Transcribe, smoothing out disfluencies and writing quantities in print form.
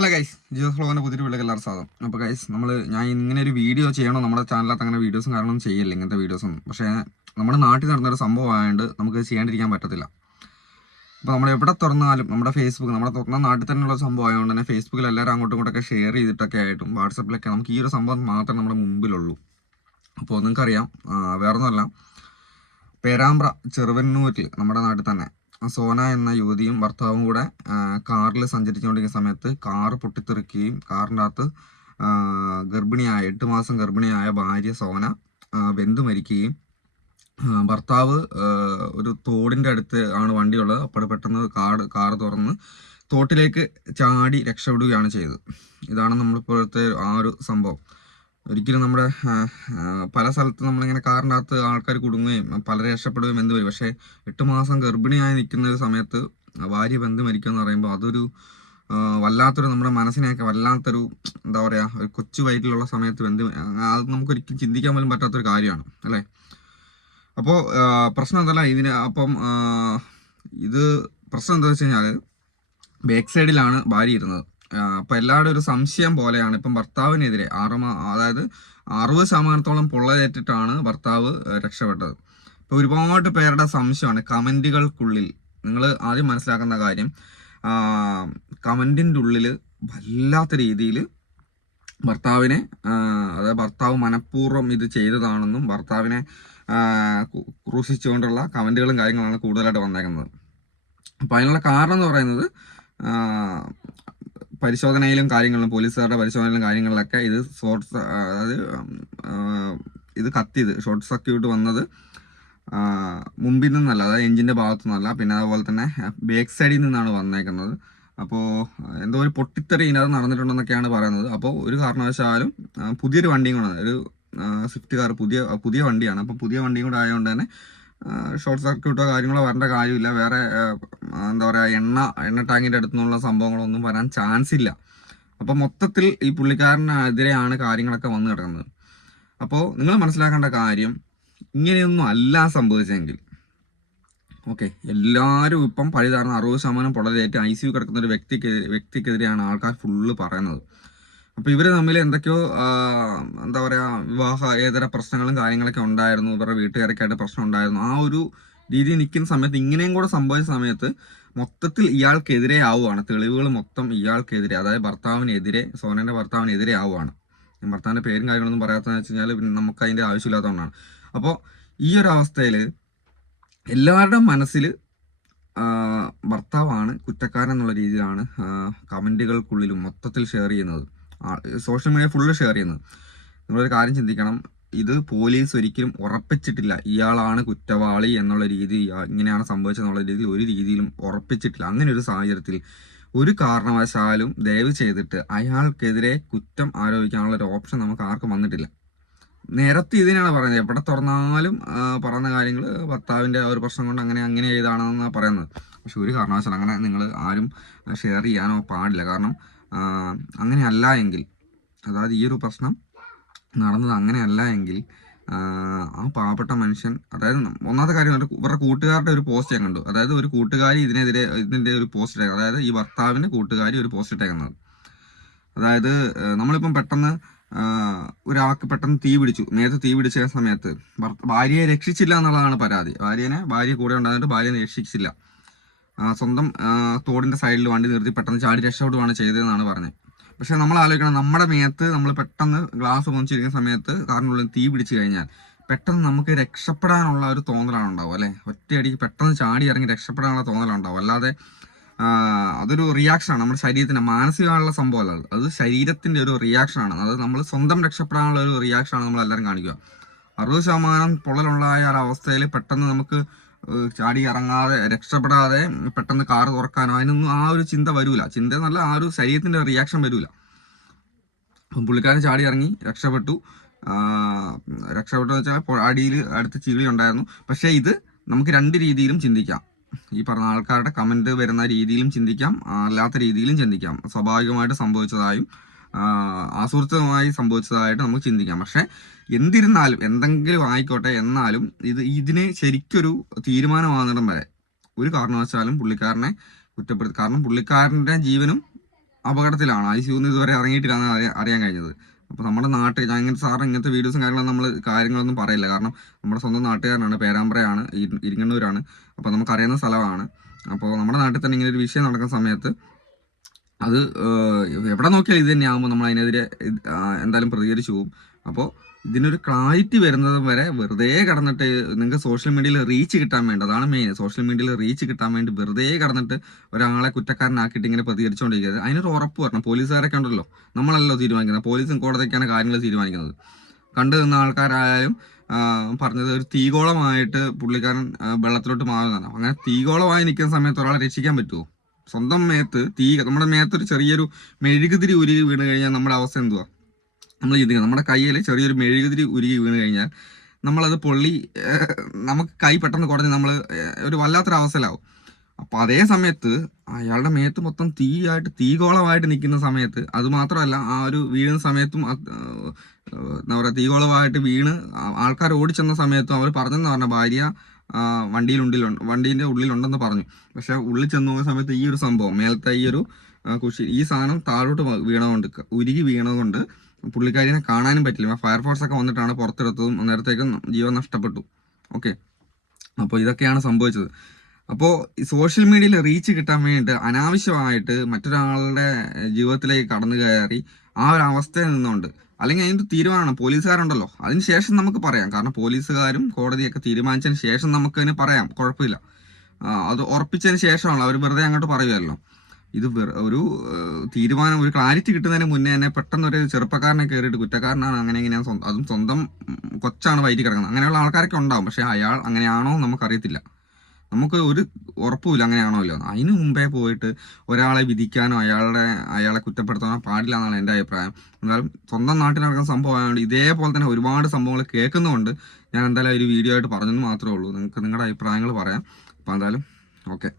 Hello guys, Jio ഫ്ലോവിൻ്റെ പുതിയൊരു വീട്ടിലേക്ക് എല്ലാവരും സ്വാഗതം. അപ്പോൾ ഗൈസ്, ഞാൻ ഇങ്ങനെ ഒരു വീഡിയോ ചെയ്യണം, നമ്മുടെ ചാനലിനകത്ത് അങ്ങനെ വീഡിയോസും കാര്യങ്ങളൊന്നും ചെയ്യില്ല, ഇങ്ങനത്തെ വീഡിയോസൊന്നും. പക്ഷേ നമ്മുടെ നാട്ടിൽ നടന്നൊരു സംഭവം ആയതുകൊണ്ട് നമുക്ക് ചെയ്യാണ്ടിരിക്കാൻ പറ്റത്തില്ല. അപ്പോൾ നമ്മൾ എവിടെ തുറന്നാലും നമ്മുടെ ഫേസ്ബുക്ക്, നമ്മുടെ തുറന്ന നാട്ടിൽ തന്നെയുള്ള സംഭവം ആയതുകൊണ്ട് തന്നെ ഫേസ്ബുക്കിൽ എല്ലാവരും അങ്ങോട്ടും ഇങ്ങോട്ടൊക്കെ ഷെയർ ചെയ്തിട്ടൊക്കെ ആയിട്ടും വാട്സപ്പിലൊക്കെ നമുക്ക് ഈ ഒരു സംഭവം മാത്രമേ നമ്മുടെ മുമ്പിലുള്ളൂ. അപ്പോൾ നിങ്ങൾക്കറിയാം, വേറൊന്നുമല്ല, പേരാമ്പ്ര ചെറുവന്നൂരിൽ നമ്മുടെ നാട്ടിൽ തന്നെ സോന എന്ന യുവതിയും ഭർത്താവും കൂടെ കാറിൽ സഞ്ചരിച്ചുകൊണ്ടിരിക്കുന്ന സമയത്ത് കാറ് പൊട്ടിത്തെറിക്കുകയും കാറിൻ്റെ അകത്ത് ഗർഭിണിയായ 8 മാസം ഗർഭിണിയായ ഭാര്യ സോന വെന്തു മരിക്കുകയും ഭർത്താവ് ഒരു തോടിൻ്റെ അടുത്ത് ആണ് വണ്ടിയുള്ളത്. അപ്പോൾ പെട്ടെന്ന് കാറ് തുറന്ന് തോട്ടിലേക്ക് ചാടി രക്ഷപ്പെടുകയാണ് ചെയ്തത്. ഇതാണ് നമ്മളിപ്പോഴത്തെ ആ ഒരു സംഭവം. ഒരിക്കലും നമ്മുടെ പല സ്ഥലത്ത് നമ്മളിങ്ങനെ കാറിൻ്റെ അകത്ത് ആൾക്കാർ കുടുങ്ങുകയും പലരെ രക്ഷപ്പെടുകയും എന്ത് വരും. പക്ഷേ 8 മാസം ഗർഭിണിയായി നിൽക്കുന്ന ഒരു സമയത്ത് ഭാര്യ ബന്ധു മരിക്കുക എന്ന് പറയുമ്പോൾ അതൊരു വല്ലാത്തൊരു നമ്മുടെ മനസ്സിനെയൊക്കെ വല്ലാത്തൊരു എന്താ പറയുക, ഒരു കൊച്ചു വയറ്റിലുള്ള സമയത്ത് അത് നമുക്കൊരിക്കലും ചിന്തിക്കാൻ പോലും പറ്റാത്തൊരു കാര്യമാണ് അല്ലേ. അപ്പോൾ പ്രശ്നം എന്തല്ല ഇത് പ്രശ്നം എന്താ വെച്ച് കഴിഞ്ഞാൽ ബാക്ക് സൈഡിലാണ് ഭാര്യ ഇരുന്നത്. അപ്പം എല്ലാവരുടെ ഒരു സംശയം പോലെയാണ് ഇപ്പം ഭർത്താവിനെതിരെ 60% പൊള്ളലേറ്റിട്ടാണ് ഭർത്താവ് രക്ഷപ്പെട്ടത്. ഇപ്പോൾ ഒരുപാട് പേരുടെ സംശയമാണ് കമൻറ്റുകൾക്കുള്ളിൽ. നിങ്ങൾ ആദ്യം മനസ്സിലാക്കുന്ന കാര്യം, കമൻറ്റിൻ്റെ ഉള്ളിൽ വല്ലാത്ത രീതിയിൽ ഭർത്താവിനെ ഭർത്താവ് മനഃപൂർവ്വം ഇത് ചെയ്തതാണെന്നും ഭർത്താവിനെ ക്രൂശിച്ചുകൊണ്ടുള്ള കമൻറ്റുകളും കാര്യങ്ങളാണ് കൂടുതലായിട്ട് വന്നേക്കുന്നത്. അപ്പം അതിനുള്ള കാരണം എന്ന് പറയുന്നത് പരിശോധനയിലും കാര്യങ്ങളിലും പോലീസുകാരുടെ പരിശോധനയിലും കാര്യങ്ങളിലൊക്കെ ഇത് ഷോർട്ട് സർക്യൂട്ട് വന്നത് മുമ്പിൽ നിന്നല്ല, അതായത് എഞ്ചിൻ്റെ ഭാഗത്തു നിന്നല്ല, പിന്നെ അതുപോലെ തന്നെ ബാക്ക് സൈഡിൽ നിന്നാണ് വന്നേക്കുന്നത്. അപ്പോൾ എന്തോ ഒരു പൊട്ടിത്തെറി ഇതിനകത്ത് നടന്നിട്ടുണ്ടെന്നൊക്കെയാണ് പറയുന്നത്. അപ്പോൾ ഒരു കാരണവശാലും പുതിയൊരു വണ്ടിയും കൂടെ, ഒരു സ്വിഫ്റ്റ് കാർ പുതിയ വണ്ടിയാണ്. അപ്പോൾ പുതിയ വണ്ടിയും കൂടെ ആയതുകൊണ്ട് തന്നെ ഷോർട്ട് സർക്യൂട്ടോ കാര്യങ്ങളോ വരേണ്ട കാര്യമില്ല. വേറെ എന്താ പറയുക, എണ്ണ ടാങ്കിൻ്റെ അടുത്തു നിന്നുള്ള സംഭവങ്ങളൊന്നും വരാൻ ചാൻസ് ഇല്ല. അപ്പോൾ മൊത്തത്തിൽ ഈ പുള്ളിക്കാരനെതിരെയാണ് കാര്യങ്ങളൊക്കെ വന്നു കിടക്കുന്നത്. അപ്പോൾ നിങ്ങൾ മനസ്സിലാക്കേണ്ട കാര്യം, ഇങ്ങനെയൊന്നും അല്ല സംഭവിച്ചെങ്കിൽ ഓക്കെ, എല്ലാവരും ഇപ്പം പഴിതാർന്ന് 60% പൊള്ളലേറ്റ് ICU കിടക്കുന്ന ഒരു വ്യക്തിക്കെതിരെയാണ് ആൾക്കാർ ഫുള്ള് പറയുന്നത്. അപ്പോൾ ഇവർ തമ്മിൽ എന്തൊക്കെയോ എന്താ പറയുക, വിവാഹേതര പ്രശ്നങ്ങളും കാര്യങ്ങളൊക്കെ ഉണ്ടായിരുന്നു, ഇവരുടെ വീട്ടുകാരൊക്കെ ആയിട്ട് പ്രശ്നം ഉണ്ടായിരുന്നു. ആ ഒരു രീതിയിൽ നിൽക്കുന്ന സമയത്ത് ഇങ്ങനെയും കൂടെ സംഭവിച്ച സമയത്ത് മൊത്തത്തിൽ ഇയാൾക്കെതിരെ ആവുകയാണ്. തെളിവുകൾ മൊത്തം ഇയാൾക്കെതിരെ, അതായത് ഭർത്താവിനെതിരെ, സോനൻ്റെ ഭർത്താവിനെതിരെ ആവുകയാണ്. ഭർത്താവിൻ്റെ പേരും കാര്യങ്ങളൊന്നും പറയാത്തതെന്ന് വെച്ച് കഴിഞ്ഞാൽ പിന്നെ നമുക്ക് അതിൻ്റെ ആവശ്യമില്ലാത്തതുകൊണ്ടാണ്. അപ്പോൾ ഈ ഒരു അവസ്ഥയിൽ എല്ലാവരുടെയും മനസ്സിൽ ഭർത്താവാണ് കുറ്റക്കാരൻ എന്നുള്ള രീതിയിലാണ് കമൻറ്റുകൾക്കുള്ളിലും മൊത്തത്തിൽ ഷെയർ ചെയ്യുന്നത്, സോഷ്യൽ മീഡിയ ഫുള്ള് ഷെയർ ചെയ്യുന്നത്. നിങ്ങളൊരു കാര്യം ചിന്തിക്കണം, ഇത് പോലീസ് ഒരിക്കലും ഉറപ്പിച്ചിട്ടില്ല ഇയാളാണ് കുറ്റവാളി എന്നുള്ള രീതി, ഇങ്ങനെയാണ് സംഭവിച്ചതെന്നുള്ള രീതിയിൽ ഒരു രീതിയിലും ഉറപ്പിച്ചിട്ടില്ല. അങ്ങനെ ഒരു സാഹചര്യത്തിൽ ഒരു കാരണവശാലും ദയവ് ചെയ്തിട്ട് അയാൾക്കെതിരെ കുറ്റം ആരോപിക്കാനുള്ള ഒരു ഓപ്ഷൻ നമുക്ക് ആർക്കും വന്നിട്ടില്ല. നേരത്തെ ഇതിനാണ് പറയുന്നത്, എവിടെ തുറന്നാലും പറയുന്ന കാര്യങ്ങൾ ഭർത്താവിൻ്റെ ഒരു പ്രശ്നം കൊണ്ട് അങ്ങനെ ചെയ്താണെന്നാണ് പറയുന്നത്. പക്ഷെ ഒരു കാരണവശാലും അങ്ങനെ നിങ്ങൾ ആരും ഷെയർ ചെയ്യാനോ പാടില്ല. കാരണം അങ്ങനെയല്ല എങ്കിൽ, അതായത് ഈ ഒരു പ്രശ്നം നടന്നത് അങ്ങനെയല്ല എങ്കിൽ ആ പാവപ്പെട്ട മനുഷ്യൻ, അതായത് ഒന്നാമത്തെ കാര്യം ഇവരുടെ കൂട്ടുകാരുടെ ഒരു പോസ്റ്റ് ഞാൻ കണ്ടു. അതായത് ഒരു കൂട്ടുകാരി ഇതിൻ്റെ ഒരു പോസ്റ്റ് ഇട്ടേക്കുന്നത്, അതായത് ഈ ഭർത്താവിൻ്റെ കൂട്ടുകാരി ഒരു പോസ്റ്റ് ഇട്ടേക്കുന്നത്. അതായത് നമ്മളിപ്പം പെട്ടെന്ന് ഒരാൾക്ക് പെട്ടെന്ന് നേരത്തെ തീ പിടിച്ച സമയത്ത് ഭാര്യയെ രക്ഷിച്ചില്ല എന്നുള്ളതാണ് പരാതി. ഭാര്യ കൂടെ ഉണ്ടായിട്ട് ഭാര്യയെ രക്ഷിച്ചില്ല, സ്വന്തം തോടിൻ്റെ സൈഡിൽ വണ്ടി നിർത്തി പെട്ടെന്ന് ചാടി രക്ഷപ്പെടുകയാണ് ചെയ്തതെന്നാണ് പറഞ്ഞത്. പക്ഷെ നമ്മൾ ആലോചിക്കണം, നമ്മുടെ മേത്ത് നമ്മൾ പെട്ടെന്ന് ഗ്ലാസ് പൊങ്ങിച്ചിരിക്കുന്ന സമയത്ത് കാറിനുള്ളിൽ തീ പിടിച്ചു കഴിഞ്ഞാൽ പെട്ടെന്ന് നമുക്ക് രക്ഷപ്പെടാനുള്ള ഒരു തോന്നലാണ് ഉണ്ടാവും അല്ലേ. ഒറ്റയടിക്ക് പെട്ടെന്ന് ചാടി ഇറങ്ങി രക്ഷപ്പെടാനുള്ള തോന്നലുണ്ടാവും. അല്ലാതെ അതൊരു റിയാക്ഷനാണ്, നമ്മുടെ ശരീരത്തിൻ്റെ മാനസികമായുള്ള സംഭവമല്ല, അത് ശരീരത്തിൻ്റെ ഒരു റിയാക്ഷനാണ്. അത് നമ്മൾ സ്വന്തം രക്ഷപ്പെടാനുള്ള ഒരു റിയാക്ഷനാണ് നമ്മളെല്ലാവരും കാണിക്കുക. 60% പൊള്ളലുണ്ടായ ഒരവസ്ഥയിൽ പെട്ടെന്ന് നമുക്ക് ചാടി ഇറങ്ങാതെ രക്ഷപ്പെടാതെ പെട്ടെന്ന് കാറ് തുറക്കാനോ അതിനൊന്നും ആ ഒരു ചിന്ത വരൂല. ചിന്ത എന്നല്ല, ആ ഒരു ശരീരത്തിൻ്റെ റിയാക്ഷൻ വരൂല. അപ്പം പുള്ളിക്കാരൻ ചാടി ഇറങ്ങി രക്ഷപ്പെട്ടു എന്ന് വെച്ചാൽ അടിയിൽ അടുത്ത് ചികിളി ഉണ്ടായിരുന്നു. പക്ഷേ ഇത് നമുക്ക് 2 രീതിയിലും ചിന്തിക്കാം. ഈ പറഞ്ഞ ആൾക്കാരുടെ കമൻറ്റ് വരുന്ന രീതിയിലും ചിന്തിക്കാം, അല്ലാത്ത രീതിയിലും ചിന്തിക്കാം. സ്വാഭാവികമായിട്ട് സംഭവിച്ചതായും ആസൂത്രിതമായി സംഭവിച്ചതായിട്ട് നമുക്ക് ചിന്തിക്കാം. പക്ഷെ എന്തിരുന്നാലും എന്തെങ്കിലും ആയിക്കോട്ടെ, എന്നാലും ഇതിന് ശരിക്കൊരു തീരുമാനമാകുന്നിടം വരെ ഒരു കാരണവശാലും പുള്ളിക്കാരനെ കുറ്റപ്പെടുത്തി. കാരണം പുള്ളിക്കാരൻ്റെ ജീവനും അപകടത്തിലാണ്. ICU ഇതുവരെ ഇറങ്ങിയിട്ടില്ലാന്ന് അറിയാൻ കഴിഞ്ഞത്. അപ്പോൾ നമ്മുടെ നാട്ടിൽ ഞാൻ ഇങ്ങനത്തെ വീഡിയോസും കാര്യങ്ങളൊന്നും പറയില്ല. കാരണം നമ്മുടെ സ്വന്തം നാട്ടുകാരനാണ്, പേരാമ്പ്രയാണ്, ഇരിങ്ങണ്ണൂരാണ്. അപ്പോൾ നമുക്കറിയുന്ന സ്ഥലമാണ്. അപ്പോൾ നമ്മുടെ നാട്ടിൽ തന്നെ ഇങ്ങനെ ഒരു വിഷയം നടക്കുന്ന സമയത്ത് അത് എവിടെ നോക്കിയാലും ഇത് തന്നെയാകുമ്പോൾ നമ്മൾ അതിനെതിരെ എന്തായാലും പ്രതികരിച്ചു പോകും. അപ്പോൾ ഇതിനൊരു ക്ലാരിറ്റി വരുന്നത് വരെ വെറുതെ കടന്നിട്ട് നിങ്ങൾക്ക് സോഷ്യൽ മീഡിയയിൽ റീച്ച് കിട്ടാൻ വേണ്ടി, അതാണ് മെയിൻ, സോഷ്യൽ മീഡിയയിൽ റീച്ച് കിട്ടാൻ വേണ്ടി വെറുതെ കടന്നിട്ട് ഒരാളെ കുറ്റക്കാരനാക്കിയിട്ട് ഇങ്ങനെ പ്രതികരിച്ചുകൊണ്ടിരിക്കുന്നത്. അതിനൊരു ഉറപ്പ് വരണം. പോലീസുകാരൊക്കെ ഉണ്ടല്ലോ, നമ്മളല്ലോ തീരുമാനിക്കുന്നത്, പോലീസും കോടതിയൊക്കെയാണ് കാര്യങ്ങൾ തീരുമാനിക്കുന്നത്. കണ്ടു നിന്ന ആൾക്കാരായാലും പറഞ്ഞത് ഒരു തീഗോളമായിട്ട് പുള്ളിക്കാരൻ വെള്ളത്തിലോട്ട് മാറുന്നതാണ്. അങ്ങനെ തീഗോളമായി നിൽക്കുന്ന സമയത്ത് ഒരാളെ രക്ഷിക്കാൻ പറ്റുമോ? സ്വന്തം മേത്ത് നമ്മുടെ മേത്തൊരു ചെറിയൊരു മെഴുകുതിരി ഉരുകി വീണ് കഴിഞ്ഞാൽ നമ്മുടെ അവസ്ഥ എന്തുവാ? നമ്മൾ ചിന്തിക്കുക, നമ്മുടെ കയ്യിൽ ചെറിയൊരു മെഴുകുതിരി ഉരുകി വീണ് കഴിഞ്ഞാൽ നമ്മളത് പൊള്ളി നമുക്ക് കൈ പെട്ടെന്ന് കുറഞ്ഞ് നമ്മൾ ഒരു വല്ലാത്തൊരവസ്ഥയിലാവും. അപ്പോൾ അതേ സമയത്ത് അയാളുടെ മേത്ത് മൊത്തം തീഗോളമായിട്ട് നിൽക്കുന്ന സമയത്ത്, അതുമാത്രമല്ല ആ ഒരു വീഴുന്ന സമയത്തും എന്താ പറയുക, തീഗോളമായിട്ട് വീണ് ആൾക്കാർ ഓടിച്ചെന്ന സമയത്തും അവർ പറഞ്ഞെന്ന് പറഞ്ഞ ഭാര്യ വണ്ടീൻ്റെ ഉള്ളിലുണ്ടെന്ന് പറഞ്ഞു. പക്ഷെ ഉള്ളിൽ ചെന്ന് പോകുന്ന സമയത്ത് ഈ ഒരു സംഭവം, മേലത്തെ ഈ ഒരു ഈ സാധനം താഴോട്ട് ഉരുകി വീണതുകൊണ്ട് പുള്ളിക്കാരിനെ കാണാനും പറ്റില്ല. ഫയർഫോഴ്സ് ഒക്കെ വന്നിട്ടാണ് പുറത്തെടുത്തതും അന്നേരത്തേക്കും ജീവൻ നഷ്ടപ്പെട്ടു. ഓക്കെ, അപ്പോൾ ഇതൊക്കെയാണ് സംഭവിച്ചത്. അപ്പോൾ ഈ സോഷ്യൽ മീഡിയയിൽ റീച്ച് കിട്ടാൻ വേണ്ടിയിട്ട് അനാവശ്യമായിട്ട് മറ്റൊരാളുടെ ജീവിതത്തിലേക്ക് കടന്നു കയറി ആ ഒരു അവസ്ഥയിൽ നിന്നുകൊണ്ട്, അല്ലെങ്കിൽ അതിൻ്റെ തീരുമാനമാണ് പോലീസുകാരുണ്ടല്ലോ, അതിന് ശേഷം നമുക്ക് പറയാം. കാരണം പോലീസുകാരും കോടതിയൊക്കെ തീരുമാനിച്ചതിന് ശേഷം നമുക്കതിന് പറയാം, കുഴപ്പമില്ല. അത് ഉറപ്പിച്ചതിന് ശേഷമാണല്ലോ അവർ വെറുതെ അങ്ങോട്ട് പറയുമല്ലോ. ഇത് ഒരു തീരുമാനം, ഒരു ക്ലാരിറ്റി കിട്ടുന്നതിന് മുന്നേ തന്നെ പെട്ടെന്നൊരു ചെറുപ്പക്കാരനെ കയറിയിട്ട് കുറ്റക്കാരനാണ് അങ്ങനെ ഇങ്ങനെയാണ്, അതും സ്വന്തം കൊച്ചാണ് വയറ്റി കിടക്കുന്നത്, അങ്ങനെയുള്ള ആൾക്കാരൊക്കെ ഉണ്ടാവും. പക്ഷേ അയാൾ അങ്ങനെയാണോ നമുക്കറിയത്തില്ല, നമുക്ക് ഒരു ഉറപ്പുമില്ല അങ്ങനെയാണോ ഇല്ലോ. അതിന് മുമ്പേ പോയിട്ട് ഒരാളെ വിധിക്കാനോ അയാളെ കുറ്റപ്പെടുത്താനോ പാടില്ല എന്നാണ് എൻ്റെ അഭിപ്രായം. എന്നാലും സ്വന്തം നാട്ടിൽ നടക്കുന്ന സംഭവമായതുകൊണ്ട് ഇതേപോലെ തന്നെ ഒരുപാട് സംഭവങ്ങൾ കേൾക്കുന്നതുകൊണ്ട് ഞാൻ എന്തായാലും ഒരു വീഡിയോ ആയിട്ട് പറഞ്ഞെന്ന് മാത്രമേ ഉള്ളൂ. നിങ്ങൾക്ക് നിങ്ങളുടെ അഭിപ്രായങ്ങൾ പറയാം. അപ്പോൾ എന്തായാലും ഓക്കെ.